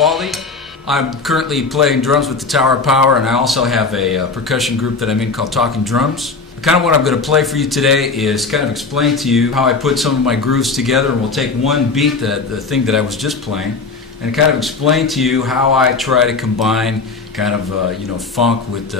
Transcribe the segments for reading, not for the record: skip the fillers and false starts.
Garibalde. I'm currently playing drums with the Tower of Power, and I also have a percussion group that I'm in called Talking Drums. Kind of what I'm going to play for you today is kind of explain to you how I put some of my grooves together, and we'll take one beat, the thing that I was just playing, and kind of explain to you how I try to combine kind of funk with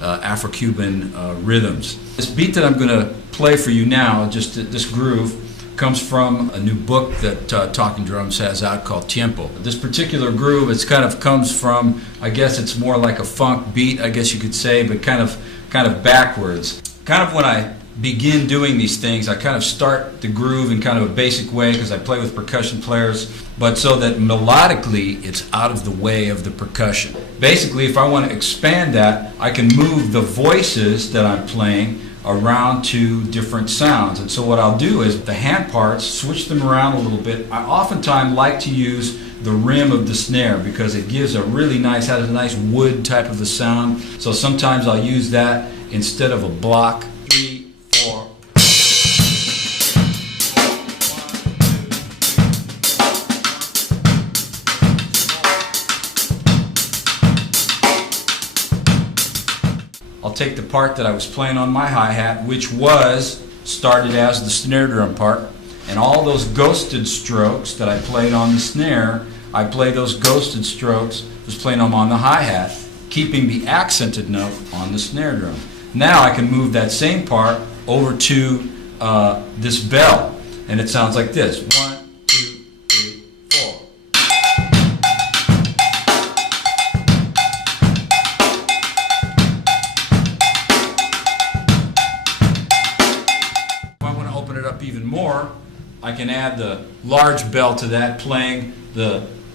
Afro-Cuban rhythms. This beat that I'm going to play for you now, just this groove, comes from a new book that Talking Drums has out called Tiempo. This particular groove, it's kind of comes from, I guess it's more like a funk beat, I guess you could say, but kind of backwards. Kind of when I begin doing these things, I kind of start the groove in kind of a basic way because I play with percussion players, but so that melodically it's out of the way of the percussion. Basically, if I want to expand that, I can move the voices that I'm playing around to different sounds. And so what I'll do is the hand parts, switch them around a little bit. I oftentimes like to use the rim of the snare because it gives a really nice, has a nice wood type of a sound. So sometimes I'll use that instead of a block. 3, 4. I'll take the part that I was playing on my hi-hat, which started as the snare drum part, and all those ghosted strokes that I played on the snare, I play those ghosted strokes, just playing them on the hi-hat, keeping the accented note on the snare drum. Now I can move that same part over to this bell, and it sounds like this. 1, 2, 3, 4. Even more, I can add the large bell to that, playing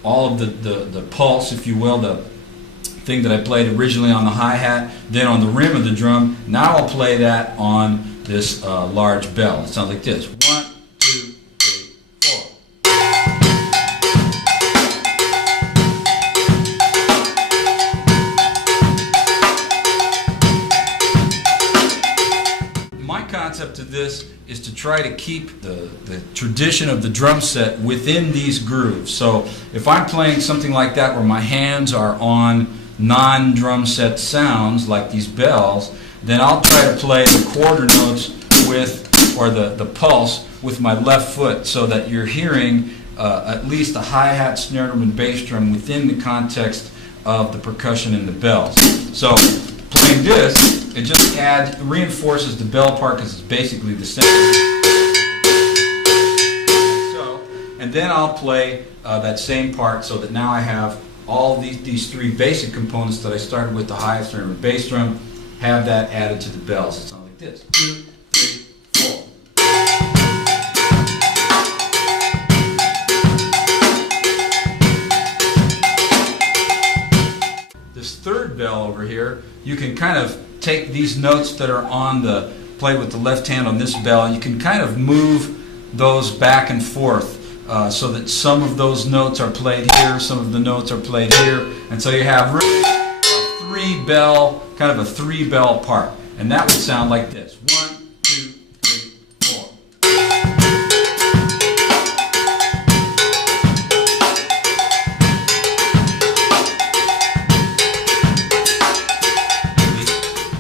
all of the pulse, if you will, the thing that I played originally on the hi-hat, then on the rim of the drum. Now I'll play that on this large bell. It sounds like this. 1, 2, 3, 4. My concept of this is to try to keep the tradition of the drum set within these grooves. So if I'm playing something like that where my hands are on non-drum set sounds like these bells, then I'll try to play the quarter notes or the pulse with my left foot so that you're hearing at least a hi-hat, snare drum, and bass drum within the context of the percussion and the bells. So playing this, it just reinforces the bell part because it's basically the same. And then I'll play that same part so that now I have all these three basic components that I started with, the hi-hat, snare drum, and bass drum, have that added to the bells. It sounds like this. 2, 3, 4. This third bell over here, you can kind of take these notes that are played with the left hand on this bell, and you can kind of move those back and forth so that some of those notes are played here, some of the notes are played here, and so you have really kind of a three bell part, and that would sound like this. 1, 2, 3, 4.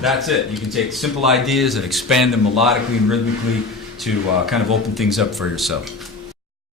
That's it. You can take simple ideas and expand them melodically and rhythmically to kind of open things up for yourself.